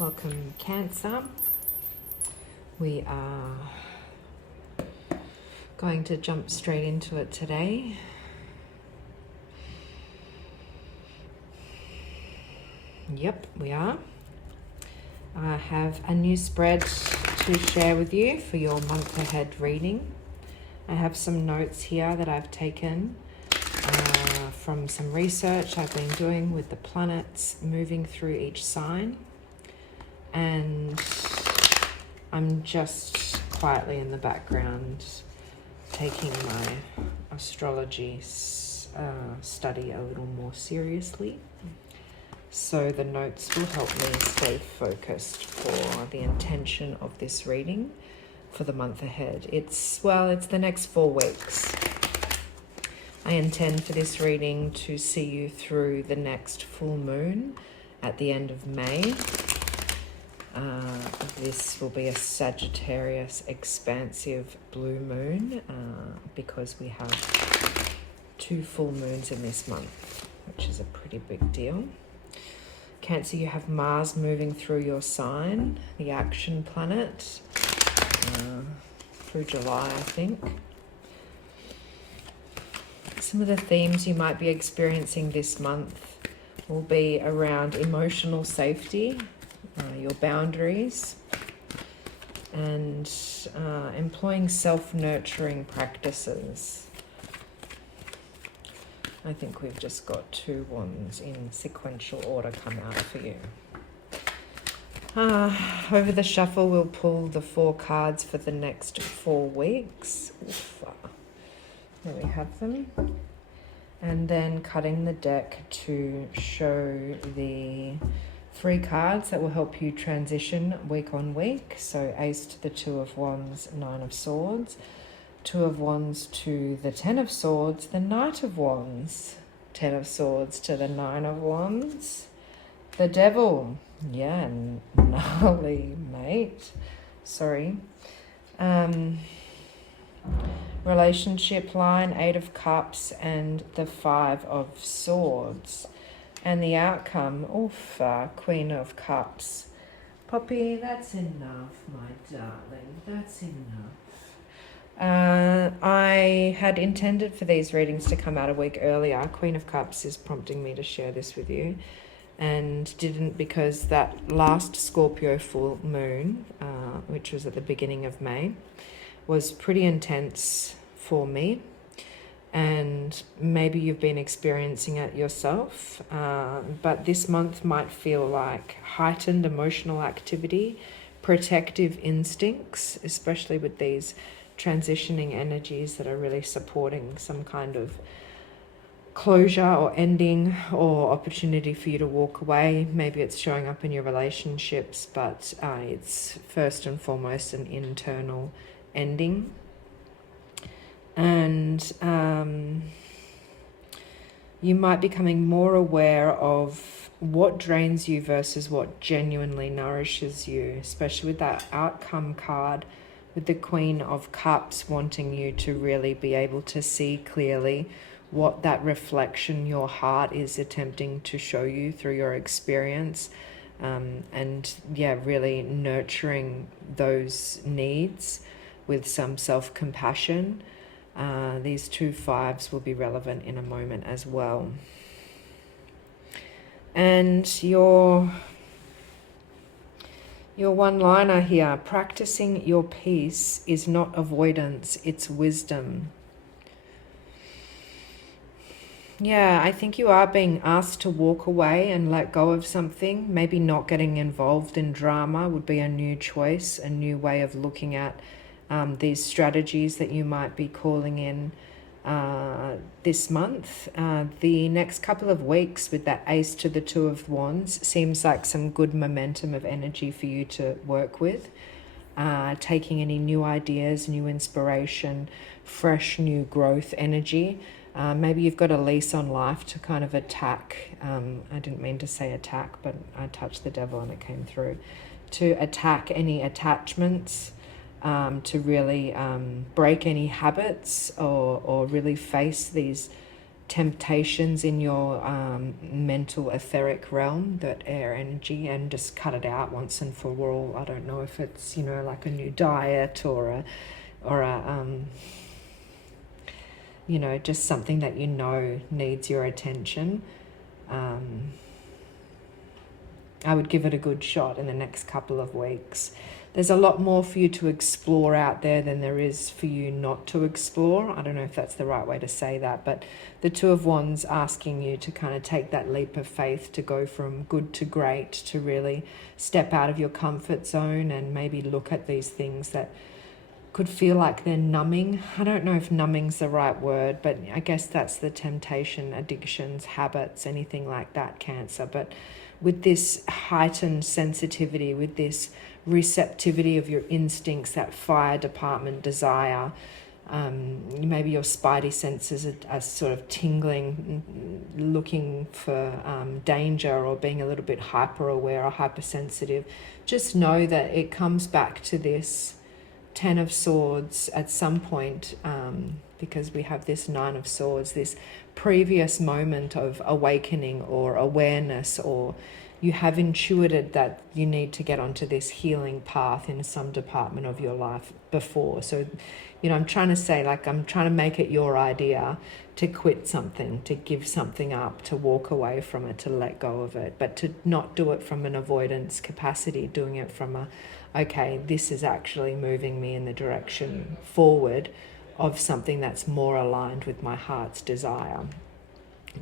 Welcome, Cancer. We are going to jump straight into it today. Yep, we are. I have a new spread to share with you for your month ahead reading. I have some notes here that I've taken from some research I've been doing with the planets moving through each sign. And I'm just quietly in the background taking my astrology study a little more seriously. So the notes will help me stay focused for the intention of this reading for the month ahead. It's the next 4 weeks. I intend for this reading to see you through the next full moon at the end of May. This will be a Sagittarius expansive blue moon because we have 2 full moons in this month, which is a pretty big deal. Cancer, you have Mars moving through your sign, the action planet, through July, I think. Some of the themes you might be experiencing this month will be around emotional safety, your boundaries, and employing self-nurturing practices. I think we've just got 2 wands in sequential order come out for you. Over the shuffle, we'll pull the 4 cards for the next 4 weeks. There we have them. And then cutting the deck to show the 3 cards that will help you transition week on week. So Ace to the 2 of Wands, 9 of Swords, 2 of Wands to the 10 of Swords, the Knight of Wands, 10 of Swords to the 9 of Wands, the Devil, gnarly, mate, sorry. Relationship line, 8 of Cups and the 5 of Swords. And the outcome, Queen of Cups. Poppy, that's enough, my darling, that's enough. I had intended for these readings to come out a week earlier. Queen of Cups is prompting me to share this with you, and didn't because that last Scorpio full moon, which was at the beginning of May, was pretty intense for me. And maybe you've been experiencing it yourself, but this month might feel like heightened emotional activity, protective instincts, especially with these transitioning energies that are really supporting some kind of closure or ending or opportunity for you to walk away. Maybe it's showing up in your relationships, but it's first and foremost an internal ending. And you might be becoming more aware of what drains you versus what genuinely nourishes you, especially with that outcome card with the Queen of Cups wanting you to really be able to see clearly what that reflection your heart is attempting to show you through your experience, and really nurturing those needs with some self-compassion. These 2 5s will be relevant in a moment as well. And your one-liner here, practicing your peace is not avoidance, it's wisdom. I think you are being asked to walk away and let go of something. Maybe not getting involved in drama would be a new choice, a new way of looking at these strategies that you might be calling in this month. The next couple of weeks with that Ace to the 2 of Wands seems like some good momentum of energy for you to work with. Taking any new ideas, new inspiration, fresh new growth energy. Maybe you've got a lease on life to kind of attack. I didn't mean to say attack, but I touched the devil and it came through. To attack any attachments, to really break any habits or really face these temptations in your mental etheric realm, that air energy, and just cut it out once and for all. I don't know if it's, you know, like a new diet or a you know, just something that you know needs your attention. I would give it a good shot in the next couple of weeks. There's a lot more for you to explore out there than there is for you not to explore. I don't know if that's the right way to say that, but the Two of Wands asking you to kind of take that leap of faith, to go from good to great, to really step out of your comfort zone and maybe look at these things that could feel like they're numbing. I don't know if numbing's the right word, but I guess that's the temptation, addictions, habits, anything like that, Cancer. But with this heightened sensitivity, with this receptivity of your instincts, that fire department desire, maybe your spidey senses are sort of tingling, looking for danger, or being a little bit hyper aware or hypersensitive. Just know that it comes back to this Ten of Swords at some point, because we have this Nine of Swords, this previous moment of awakening or awareness, or you have intuited that you need to get onto this healing path in some department of your life before. So, you know, I'm trying to say, like, I'm trying to make it your idea to quit something, to give something up, to walk away from it, to let go of it, but to not do it from an avoidance capacity, doing it from a, okay, this is actually moving me in the direction forward of something that's more aligned with my heart's desire.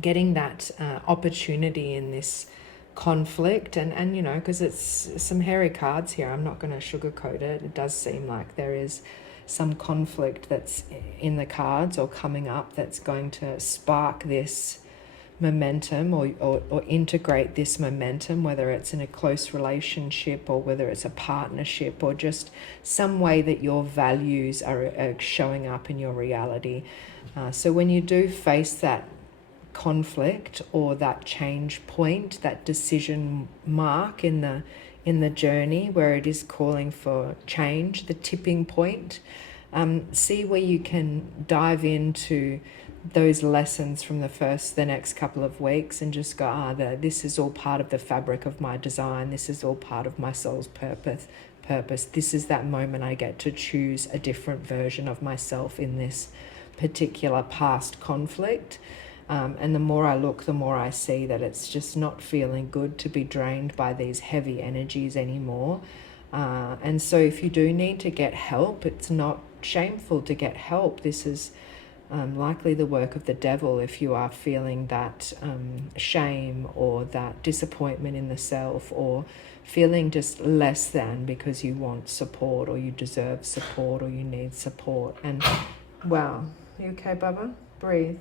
Getting that opportunity in this conflict, and you know, because it's some hairy cards here, I'm not going to sugarcoat it. It does seem like there is some conflict that's in the cards or coming up that's going to spark this momentum, or integrate this momentum, whether it's in a close relationship or whether it's a partnership, or just some way that your values are showing up in your reality. So when you do face that conflict or that change point, that decision mark in the journey where it is calling for change, the tipping point, see where you can dive into those lessons from the next couple of weeks, and just go, this is all part of the fabric of my design. This is all part of my soul's purpose. This is that moment I get to choose a different version of myself in this particular past conflict. And the more I look, the more I see that it's just not feeling good to be drained by these heavy energies anymore. And so if you do need to get help, it's not shameful to get help. This is likely the work of the devil if you are feeling that shame or that disappointment in the self, or feeling just less than because you want support, or you deserve support, or you need support. And wow, you okay, Bubba? Breathe.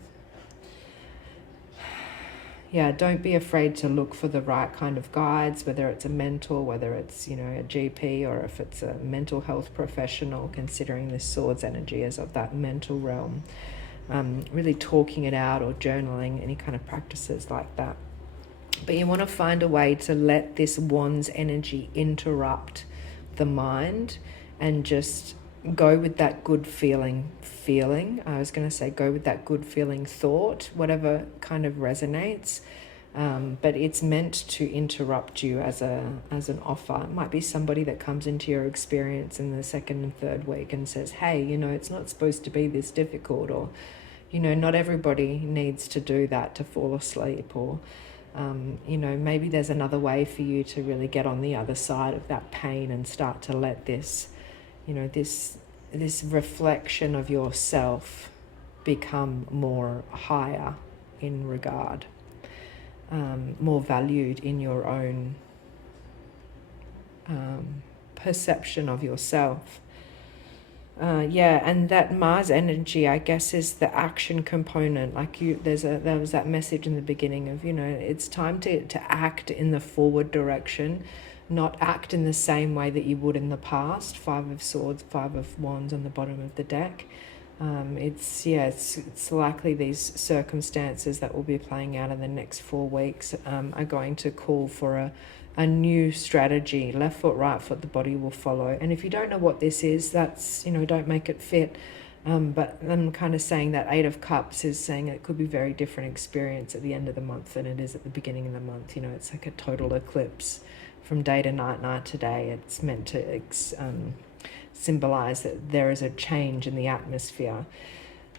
Yeah, don't be afraid to look for the right kind of guides, whether it's a mentor, whether it's, you know, a GP, or if it's a mental health professional, considering this swords energy as of that mental realm. Really talking it out, or journaling, any kind of practices like that. But you want to find a way to let this wands energy interrupt the mind, and just go with that good feeling. I was going to say go with that good feeling thought, whatever kind of resonates. But it's meant to interrupt you as an offer. It might be somebody that comes into your experience in the second and third week and says, hey, you know, it's not supposed to be this difficult, or, you know, not everybody needs to do that to fall asleep, or, you know, maybe there's another way for you to really get on the other side of that pain and start to let this, you know, this reflection of yourself become more higher in regard, more valued in your own perception of yourself. And that Mars energy, I guess, is the action component. Like there was that message in the beginning of, you know, it's time to act in the forward direction, not act in the same way that you would in the past. 5 of Swords, 5 of Wands on the bottom of the deck. It's likely these circumstances that will be playing out in the next 4 weeks are going to call for a new strategy. Left foot, right foot, the body will follow. And if you don't know what this is, that's, you know, don't make it fit. But I'm kind of saying that Eight of Cups is saying it could be very different experience at the end of the month than it is at the beginning of the month. You know, it's like a total eclipse from day to night, night to day. It's meant to symbolize that there is a change in the atmosphere.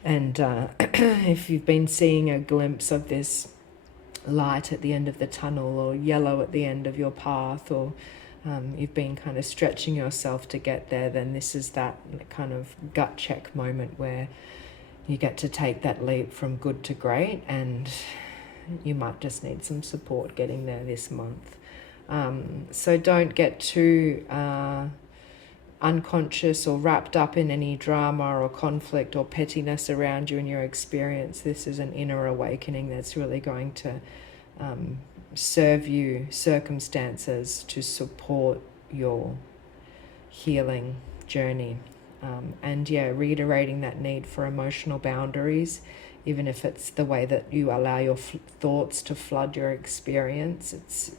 And if you've been seeing a glimpse of this light at the end of the tunnel, or yellow at the end of your path, or you've been kind of stretching yourself to get there, then this is that kind of gut check moment where you get to take that leap from good to great, and you might just need some support getting there this month. So don't get too unconscious or wrapped up in any drama or conflict or pettiness around you and your experience. This is an inner awakening that's really going to serve you circumstances to support your healing journey. And yeah, reiterating that need for emotional boundaries, even if it's the way that you allow your thoughts to flood your experience. It's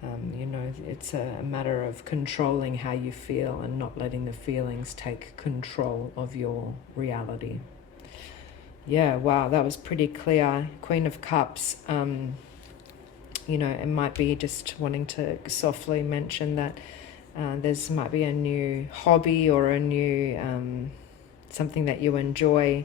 it's a matter of controlling how you feel and not letting the feelings take control of your reality. Yeah, wow, that was pretty clear. Queen of Cups. It might be just wanting to softly mention that there's might be a new hobby or a new something that you enjoy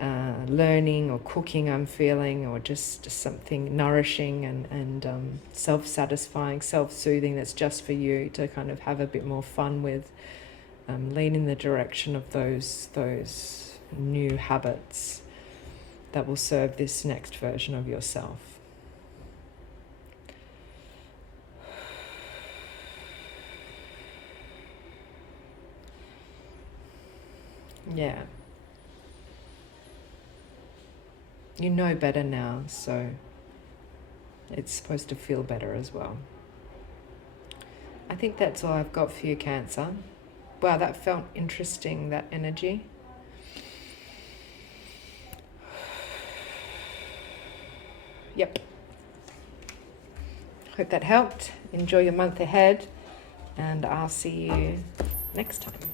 learning or cooking, I'm feeling, or just something nourishing and self-satisfying, self-soothing that's just for you to kind of have a bit more fun with. Lean in the direction of those new habits that will serve this next version of yourself. Yeah. You know better now, so it's supposed to feel better as well. I think that's all I've got for you, Cancer. Wow, that felt interesting, that energy. Yep. Hope that helped. Enjoy your month ahead, and I'll see you next time.